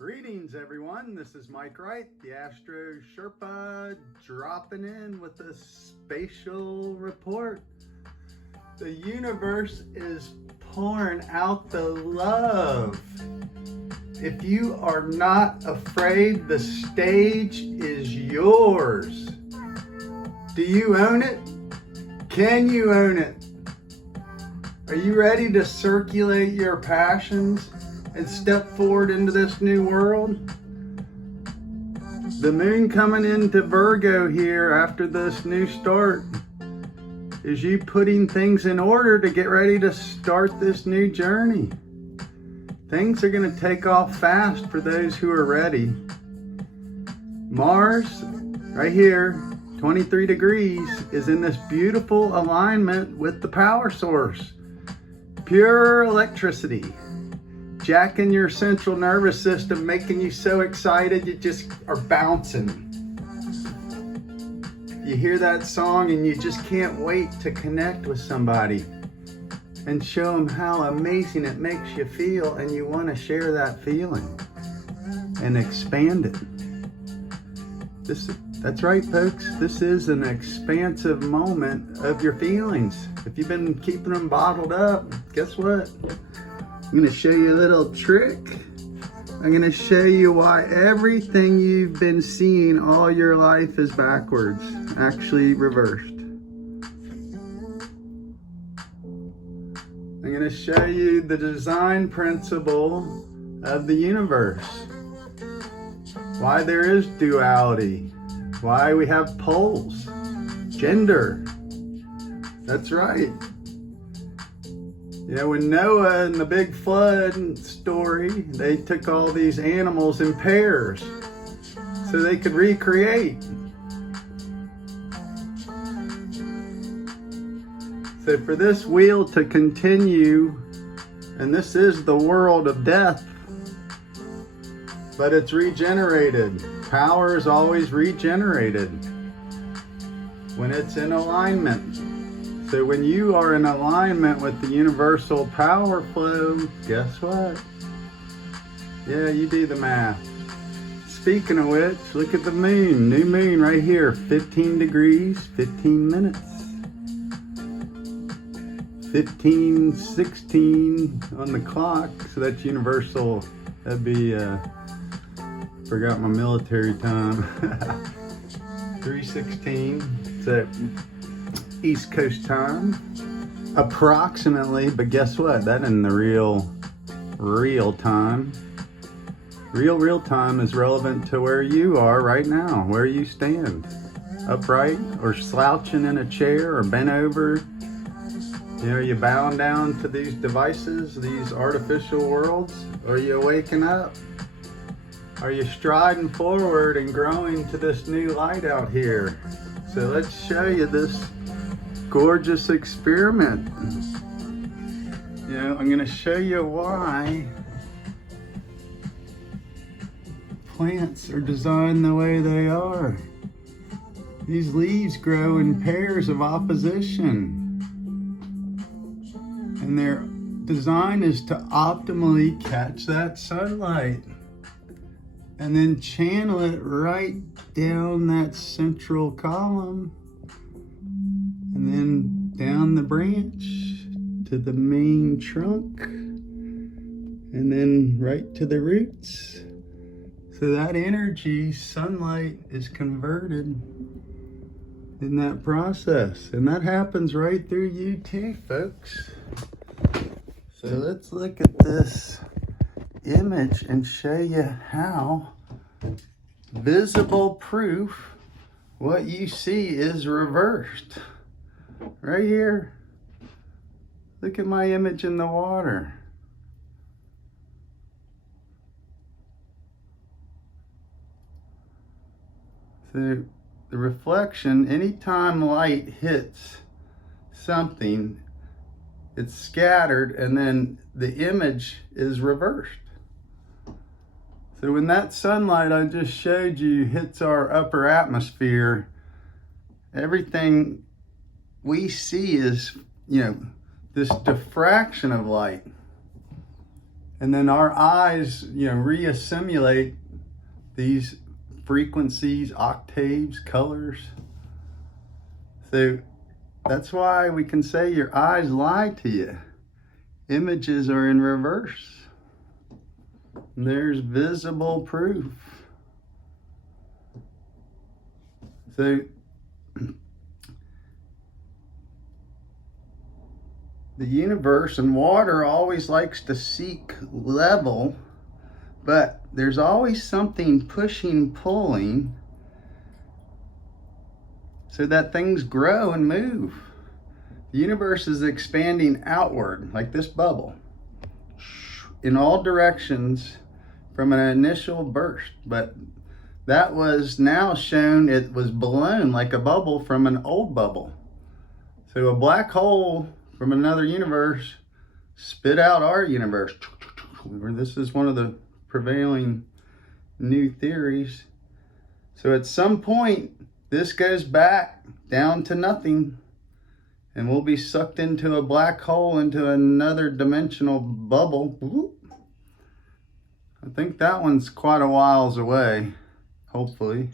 Greetings everyone, this is Mike Wright, the Astro Sherpa, dropping in with a spatial report. The universe is pouring out the love. If you are not afraid, the stage is yours. Do you own it? Can you own it? Are you ready to circulate your passions and step forward into this new world? The moon coming into Virgo here after this new start is you putting things in order to get ready to start this new journey. Things are going to take off fast for those who are ready. Mars, right here, 23 degrees, is in this beautiful alignment with the power source. Pure electricity. Jacking your central nervous system, making you so excited you just are bouncing. You hear that song and you just can't wait to connect with somebody and show them how amazing it makes you feel, and you want to share that feeling and expand it. That's right, folks. This is an expansive moment of your feelings. If you've been keeping them bottled up, guess what? I'm going to show you a little trick. I'm going to show you why everything you've been seeing all your life is backwards, actually reversed. I'm going to show you the design principle of the universe. Why there is duality. Why we have poles. Gender. That's right. You know, when Noah and the big flood story, they took all these animals in pairs so they could recreate. So for this wheel to continue, and this is the world of death, but it's regenerated. Power is always regenerated when it's in alignment. So when you are in alignment with the universal power flow, guess what? Yeah, you do the math. Speaking of which, look at the moon. New moon right here, 15 degrees, 15 minutes. 15:16 on the clock, so that's universal. That'd be, forgot my military time. 3:16, so East Coast time, approximately, but guess what? That in the real time. Real time is relevant to where you are right now, where you stand. Upright or slouching in a chair or bent over. You know, are you bowing down to these devices, these artificial worlds? Or are you waking up? Are you striding forward and growing to this new light out here? So let's show you this gorgeous experiment. You know, I'm going to show you why plants are designed the way they are. These leaves grow in pairs of opposition, and their design is to optimally catch that sunlight and then channel it right down that central column, and then down the branch to the main trunk, and then right to the roots. So that energy, sunlight, is converted in that process. And that happens right through you too, folks. So let's look at this image and show you how visible proof what you see is reversed. Right here. Look at my image in the water. So the reflection, anytime light hits something, it's scattered and then the image is reversed. So when that sunlight I just showed you hits our upper atmosphere, everything we see is, you know, this diffraction of light. And then our eyes, reassimilate these frequencies, octaves, colors. So that's why we can say your eyes lie to you. Images are in reverse. There's visible proof. So the universe and water always likes to seek level, but there's always something pushing, pulling, so that things grow and move. The universe is expanding outward, like this bubble, in all directions from an initial burst, but that was now shown it was blown like a bubble from an old bubble. So a black hole from another universe spit out our universe. This is one of the prevailing new theories. So at some point, this goes back down to nothing, and we'll be sucked into a black hole, into another dimensional bubble. I think that one's quite a whiles away, hopefully.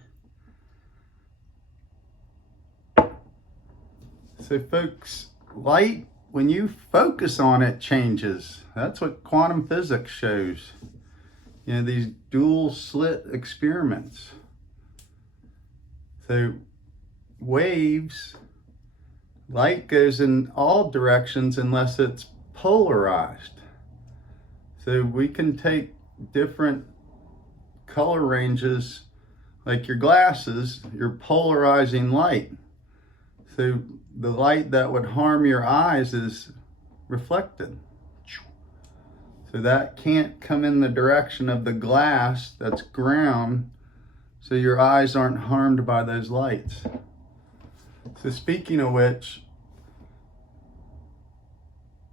So folks, light, when you focus on it, changes. That's what quantum physics shows. These dual slit experiments. So waves, light goes in all directions unless it's polarized. So we can take different color ranges, like your glasses, you're polarizing light. So the light that would harm your eyes is reflected. So that can't come in the direction of the glass that's ground, so your eyes aren't harmed by those lights. So speaking of which,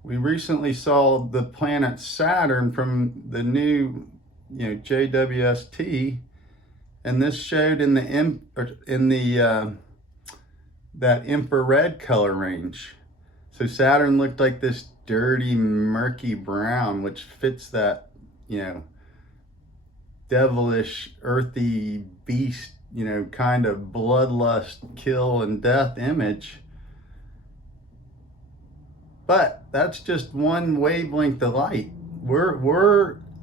we recently saw the planet Saturn from the new, JWST, and this showed in that infrared color range. So Saturn looked like this dirty, murky brown, which fits that, devilish, earthy beast, kind of bloodlust, kill and death image. But that's just one wavelength of light.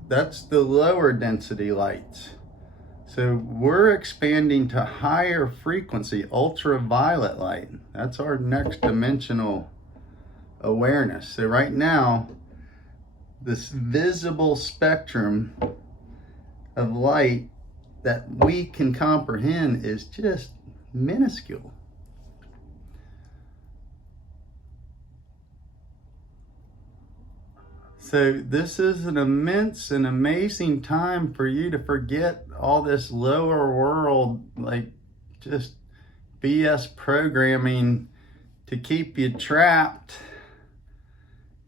That's the lower density lights. So we're expanding to higher frequency, ultraviolet light. That's our next dimensional awareness. So right now, this visible spectrum of light that we can comprehend is just minuscule. So this is an immense and amazing time for you to forget all this lower world, like just BS programming to keep you trapped,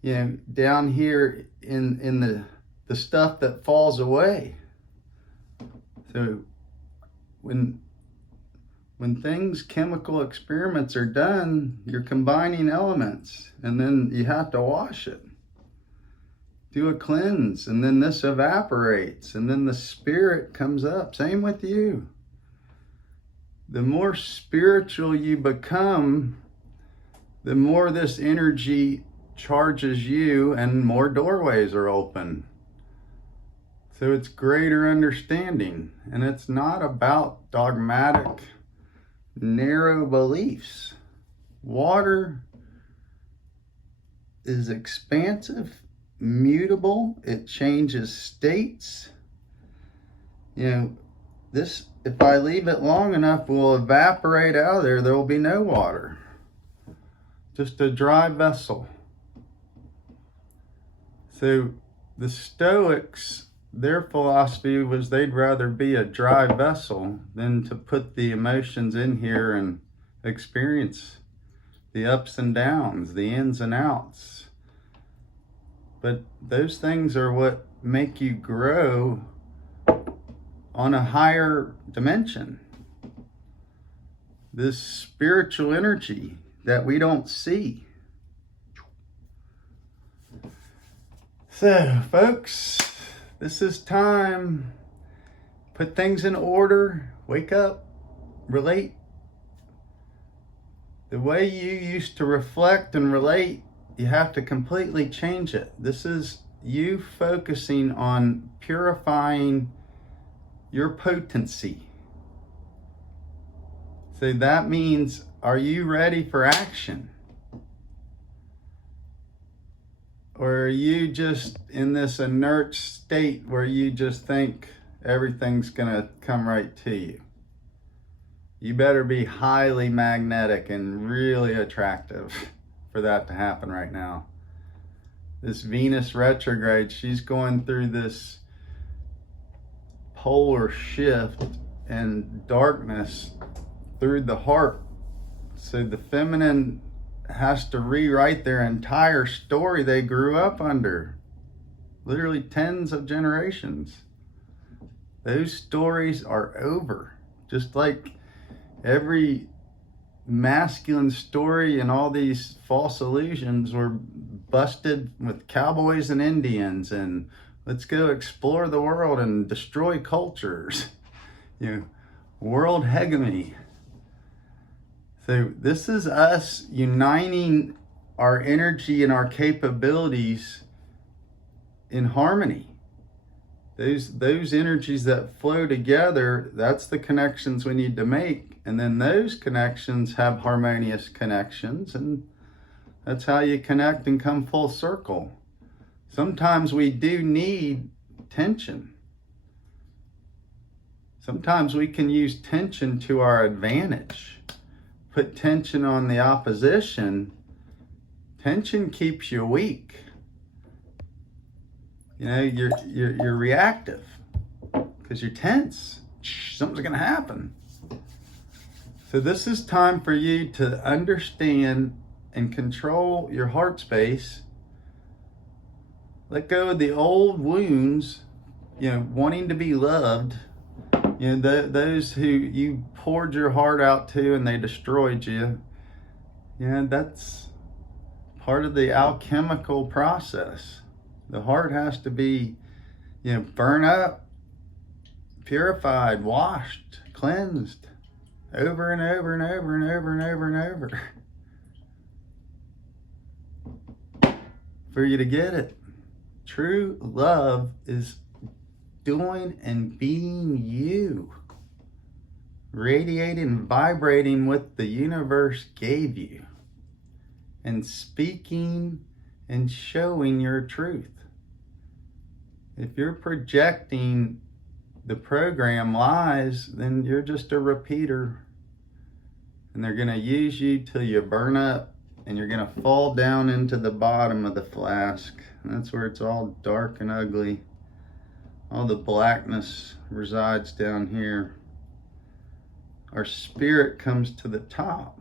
down here in the stuff that falls away. So when chemical experiments are done, you're combining elements, and then you have to wash it. Do a cleanse, and then this evaporates, and then the spirit comes up. Same with you. The more spiritual you become, the more this energy charges you, and more doorways are open. So it's greater understanding, and it's not about dogmatic, narrow beliefs. Water is expansive, mutable, it changes states. This, if I leave it long enough, will evaporate out of there. There will be no water, just a dry vessel. So the Stoics, their philosophy was they'd rather be a dry vessel than to put the emotions in here and experience the ups and downs, the ins and outs. But those things are what make you grow on a higher dimension. This spiritual energy that we don't see. So, folks, this is time. Put things in order. Wake up. Relate. The way you used to reflect and relate, you have to completely change it. This is you focusing on purifying your potency. So that means, are you ready for action? Or are you just in this inert state where you just think everything's gonna come right to you? You better be highly magnetic and really attractive for that to happen right now. This Venus retrograde, she's going through this polar shift and darkness through the heart. So the feminine has to rewrite their entire story they grew up under. Literally tens of generations. Those stories are over. Just like every masculine story and all these false illusions were busted with cowboys and Indians and let's go explore the world and destroy cultures. World hegemony. So this is us uniting our energy and our capabilities in harmony. Those energies that flow together, that's the connections we need to make. And then those connections have harmonious connections, and that's how you connect and come full circle. Sometimes we do need tension. Sometimes we can use tension to our advantage. Put tension on the opposition. Tension keeps you weak. You're reactive because you're tense. Something's gonna happen. So this is time for you to understand and control your heart space. Let go of the old wounds, wanting to be loved. Those who you poured your heart out to and they destroyed you. That's part of the alchemical process. The heart has to be, burn up, purified, washed, cleansed, over and over and over and over and over and over. For you to get it. True love is doing and being you. Radiating and vibrating what the universe gave you. And speaking and showing your truth. If you're projecting the program lies, then you're just a repeater. And they're going to use you till you burn up. And you're going to fall down into the bottom of the flask. And that's where it's all dark and ugly. All the blackness resides down here. Our spirit comes to the top.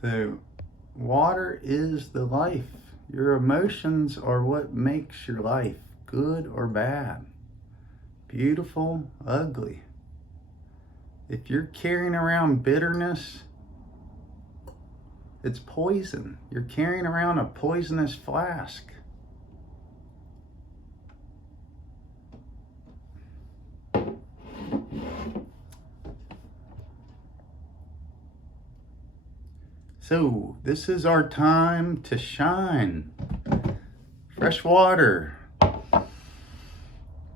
So, water is the life. Your emotions are what makes your life, good or bad, beautiful, ugly. If you're carrying around bitterness, it's poison. You're carrying around a poisonous flask. So, this is our time to shine. Fresh water.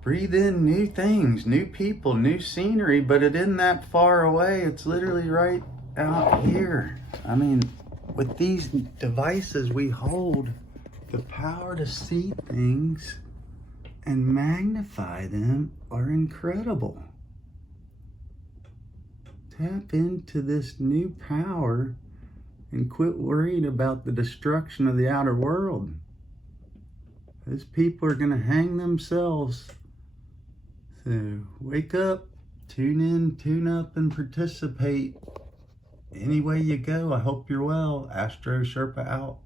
Breathe in new things, new people, new scenery, but it isn't that far away. It's literally right out here. With these devices, we hold the power to see things and magnify them are incredible. Tap into this new power and quit worrying about the destruction of the outer world. Those people are going to hang themselves. So wake up, tune in, tune up, and participate. Any way you go, I hope you're well. Astro Sherpa out.